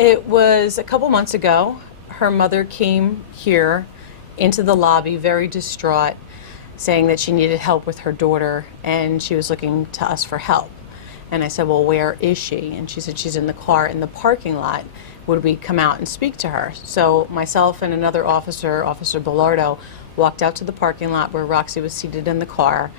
It was a couple months ago. Her mother came here into the lobby very distraught, saying that she needed help with her daughter and she was looking to us for help. And I said, well, where is she? And she said she's in the car in the parking lot. Would we come out and speak to her? So myself and another officer, Officer Bellardo, walked out to the parking lot where Roxie was seated in the car,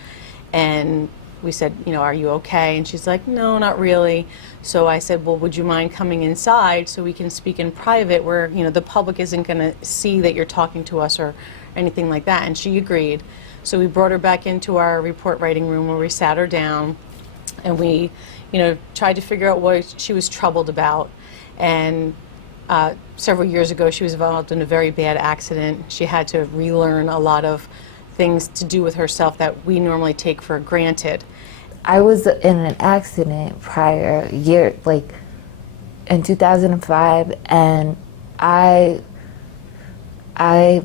and we said, you know, are you okay? And she's like, no, not really. So I said, well, would you mind coming inside so we can speak in private where, you know, the public isn't going to see that you're talking to us or anything like that? And she agreed. So we brought her back into our report writing room where we sat her down and we, you know, tried to figure out what she was troubled about. And several years ago, she was involved in a very bad accident. She had to relearn a lot of things to do with herself that we normally take for granted. I was in an accident prior year, like in 2005, and I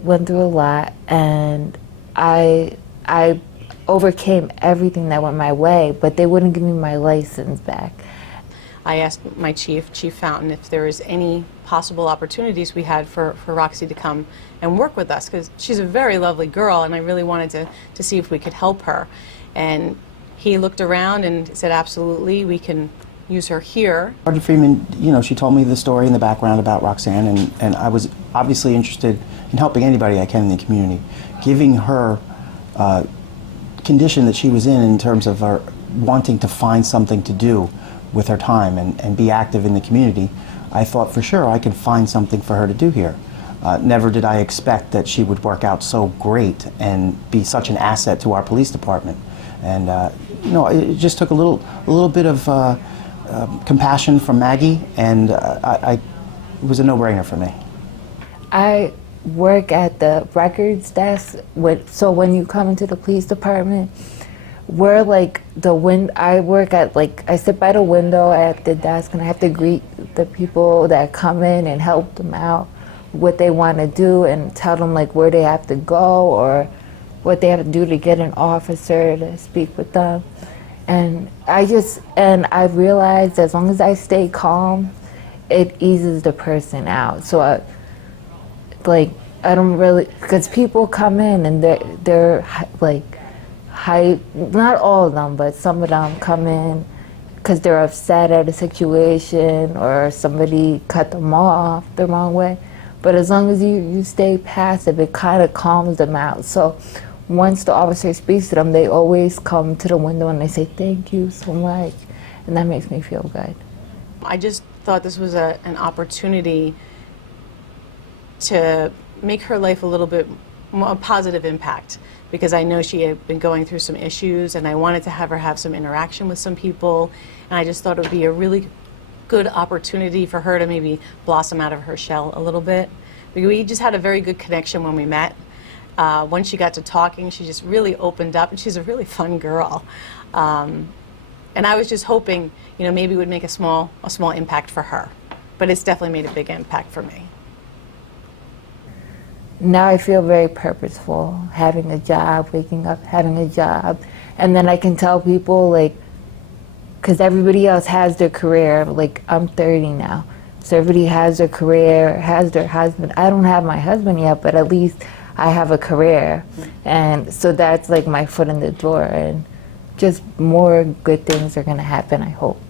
went through a lot, and I overcame everything that went my way, but they wouldn't give me my license back. I asked my chief, Chief Fountain, if there was any possible opportunities we had for Roxie to come and work with us, because she's a very lovely girl and I really wanted to see if we could help her. And he looked around and said, absolutely, we can use her here. Sergeant Freeman, you know, she told me the story in the background about Roxanne, and I was obviously interested in helping anybody I can in the community. Giving her condition that she was in terms of her wanting to find something to do with her time and be active in the community, I thought for sure I could find something for her to do here. Never did I expect that she would work out so great and be such an asset to our police department. And you know, it just took a little bit of compassion from Maggie, and it was a no-brainer for me. I work at the records desk, so when you come into the police department, we're like I work at, like, I sit by the window at the desk and I have to greet the people that come in and help them out, what they want to do, and tell them like where they have to go or what they have to do to get an officer to speak with them. And I realized as long as I stay calm, it eases the person out. So I don't really, because people come in and they're like, not all of them, but some of them come in because they're upset at a situation or somebody cut them off the wrong way. But as long as you stay passive, it kind of calms them out. So once the officer speaks to them, they always come to the window and they say, thank you so much. And that makes me feel good. I just thought this was an opportunity to make her life a little bit more a positive impact, because I know she had been going through some issues and I wanted to have her have some interaction with some people, and I just thought it would be a really good opportunity for her to maybe blossom out of her shell a little bit. We just had a very good connection when we met. Once she got to talking, she just really opened up, and she's a really fun girl. And I was just hoping, you know, maybe it would make a small impact for her, but it's definitely made a big impact for me. Now I feel very purposeful, having a job, waking up, having a job. And then I can tell people, like, because everybody else has their career, like I'm 30 now. So everybody has their career, has their husband. I don't have my husband yet, but at least I have a career. And so that's like my foot in the door, and just more good things are gonna happen, I hope.